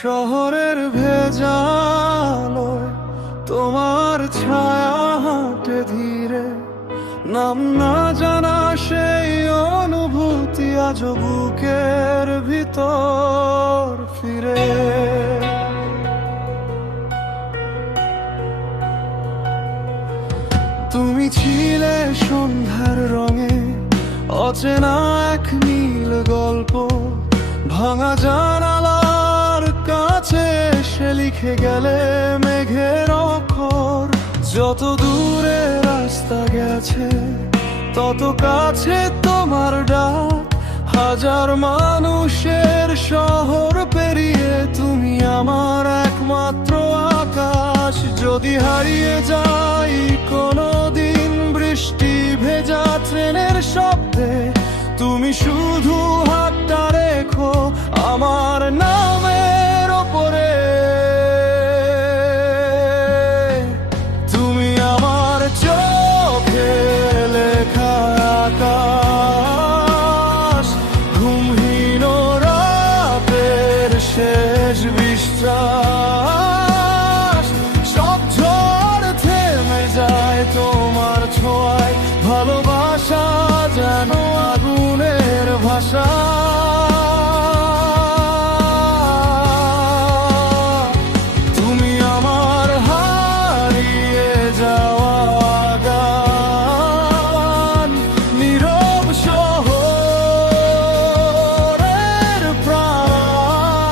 শহরের ভেজালয় তোমার ছায়া হাঁটে ধীরে, নাম না জানা সেই অনুভূতি আজ বুকের ভিতর ফিরে। তুমি ছিলে সন্ধ্যার রঙে অচেনা এক নীল গল্প, ভাঙা জানালার কাছে এসে লিখে গেলে মেঘের অক্ষর। যত দূরে রাস্তা গেছে তত কাছে তোমার ডাক, হাজার মানুষের শহর পেরিয়ে তুমি আমার একমাত্র আকাশ। যদি হারিয়ে যাই কোনোদিন বৃষ্টি ভেজা ট্রেনের শব্দে, তুমি শুধু হাতটা রেখো আমার নামের ওপরে। তুমি আমার চোখে লেখা আকাশ, ঘুমহীন রাতের শেষ বিশ্বাস। সব ঝড় থেমে যায় তোমার ছোঁয়ায়, ভালোবাসা যেন আগুনের ভাষা। তুমি আমার হারিয়ে যাওয়া গান, নীরব শহরের প্রাণ।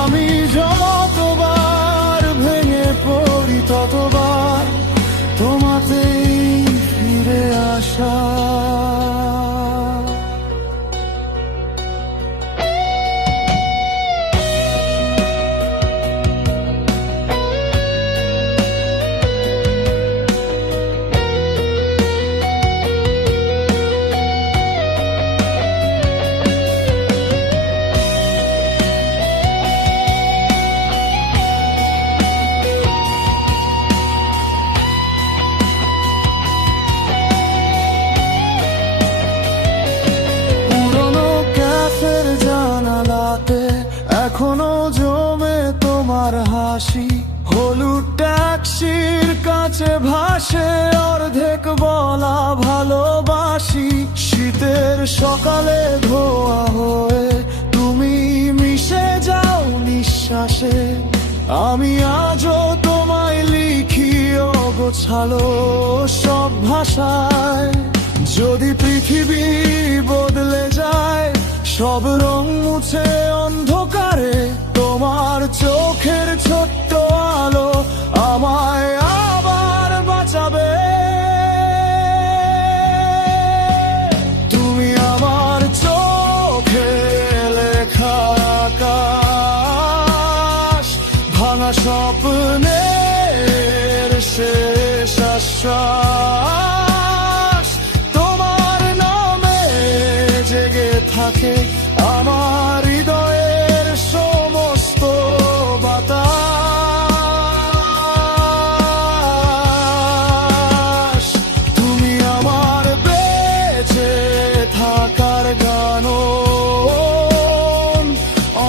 আমি যতবার ভেঙে পড়ি ততবার তোমাতেই ফিরে আসা। এখনো জমে তোমার হাসি, হলুদ ট্যাক্সির কাছে ভাসে অর্ধেক বলা ভালোবাসি। শীতের সকালে ধোয়া হয়ে তুমি মিশে যাও নিঃশ্বাসে, আমি আজও তোমায় লিখি অগোছালো সব ভাষায়। যদি পৃথিবী বদলে যায়, সব রং মুছে অন্ধকারে, তোমার চোখের ছোট্ট আলো আমায় আবার বাঁচাবে। তুমি আমার চোখে লেখা আকাশ, ভাঙা স্বপ্নের শেষ আশ্বাস। তোমার নামে জেগে থাকে আমার হৃদয়ের সমস্ত বাতাস। তুমি আমার বেঁচে থাকার গান,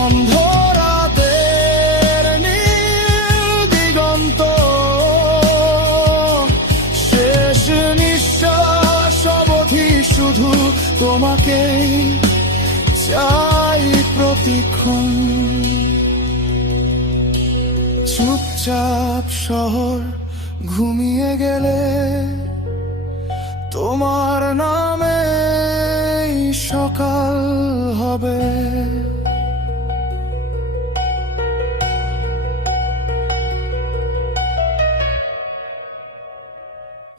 অন্ধরাতের নীল দিগন্ত। শেষ নিঃশ্বাস অবধি শুধু তোমাকেই চাই প্রতিক্ষণ। চুপচাপ শহর ঘুমিয়ে গেলে তোমার নামে সকাল হবে।